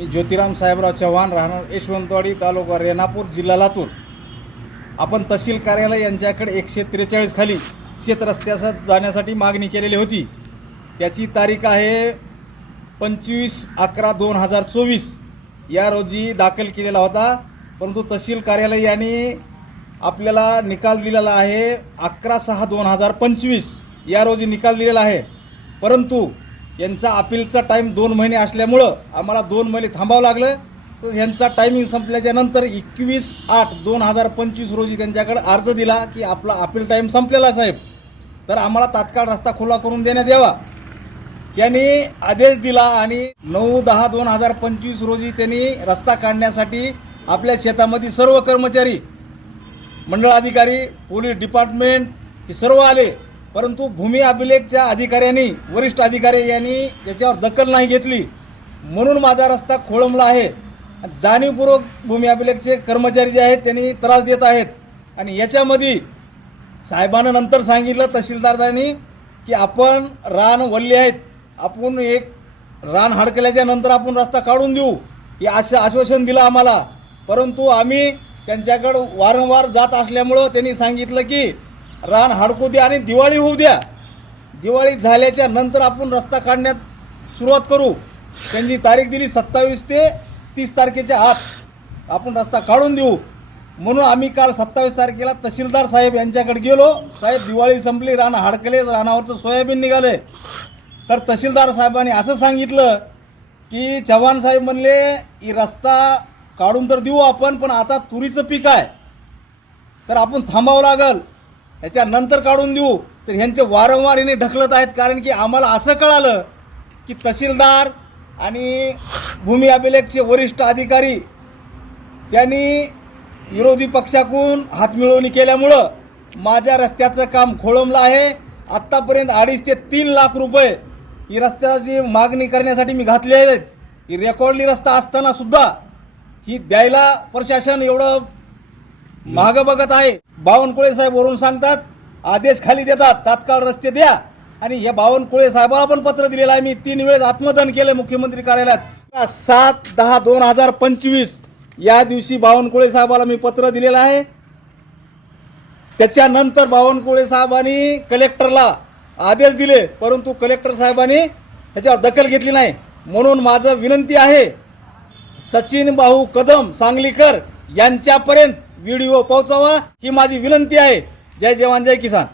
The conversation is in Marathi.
मी ज्योतिराम साहेबराव चव्हाण, राहणार यशवंतवाडी, तालुका रेणापूर, जिल्हा लातूर. आपण तहसील कार्यालय यांच्याकडे 143 खाली शेत रस्त्याचा जाण्यासाठी मागणी केलेली होती. त्याची तारीख आहे 25/11/2024 या रोजी दाखल केलेला होता. परंतु तहसील कार्यालय यांनी आपल्याला निकाल दिलेला आहे 11/6/2025 या रोजी निकाल दिलेला आहे. परंतु यांचा अपीलचा टाईम 2 महिने असल्यामुळं आम्हाला 2 महिने थांबावं लागलं. तर यांचा टायमिंग संपल्याच्या नंतर 21/8/2025 रोजी त्यांच्याकडे अर्ज दिला की आपला अपील टाईम संपलेला साहेब, तर आम्हाला तात्काळ रस्ता खुला करून देण्यात यावा. त्यांनी आदेश दिला आणि 9/10/2025 रोजी त्यांनी रस्ता काढण्यासाठी आपल्या शेतामध्ये सर्व कर्मचारी, मंडळ अधिकारी, पोलीस डिपार्टमेंट हे सर्व आले. परंतु भूमी अभिलेखच्या अधिकाऱ्यांनी, वरिष्ठ अधिकारी यांनी त्याच्यावर दखल नाही घेतली, म्हणून माझा रस्ता खोळंबला आहे. जाणीवपूर्वक भूमी अभिलेखचे कर्मचारी जे आहेत त्यांनी त्रास देत आहेत. आणि याच्यामध्ये साहेबांना नंतर सांगितलं तहसीलदारांनी की आपण रान वल्ले आहेत, आपण एक रान हडकल्याच्या नंतर आपण रस्ता काढून देऊ, हे असं आश्वासन दिलं आम्हाला. परंतु आम्ही त्यांच्याकडं वारंवार जात असल्यामुळं त्यांनी सांगितलं की रान हडकू द्या आणि दिवाळी होऊ द्या, दिवाळी झाल्याच्या नंतर आपण रस्ता काढण्यात सुरुवात करू. त्यांनी तारीख दिली 27 ते 30 तारखेच्या आत आपण रस्ता काढून देऊ. म्हणून आम्ही काल 27 तारखेला तहसीलदार साहेब यांच्याकडे गेलो. साहेब, दिवाळी संपली, रान हडकले, रानावरचं सोयाबीन निघाले. तर तहसीलदार साहेबांनी असं सांगितलं की चव्हाण साहेब म्हणले की रस्ता काढून तर देऊ आपण, पण आता तुरीचं पीक आहे तर आपण थांबावं लागल, त्याच्यानंतर काढून देऊ. तर ह्यांचे वारंवार हिने ढकलत आहेत. कारण की आम्हाला असं कळालं की तहसीलदार आणि भूमी अभिलेखचे वरिष्ठ अधिकारी त्यांनी विरोधी पक्षाकडून हातमिळवणी केल्यामुळं माझ्या रस्त्याचं काम खोळंबलं आहे. आत्तापर्यंत 2.5 ते 3 लाख रुपये ही रस्त्याची मागणी करण्यासाठी मी घातली आहेत. ही रेकॉर्डली रस्ता असताना सुद्धा ही द्यायला प्रशासन एवढं मागं बघत आहे. बावनकुळे साहेब वरून सांगतात, आदेश खाली देतात, तात्काळ रस्ते द्या. आणि हे बावनकुळे साहेबाला पण पत्र दिलेलं आहे. मी 3 वेळेस आत्मदान केलं मुख्यमंत्री कार्यालयात. 7/10/2025 या दिवशी बावनकुळे साहेबाला मी पत्र दिलेलं आहे. त्याच्यानंतर बावनकुळे साहेबांनी कलेक्टरला आदेश दिले, परंतु कलेक्टर साहेबांनी त्याच्यावर दखल घेतली नाही. म्हणून माझं विनंती आहे, सचिन भाऊ कदम सांगलीकर यांच्यापर्यंत व्हिडिओ पोहोचवा ही माझी विनंती आहे. जय जवान, जय किसान.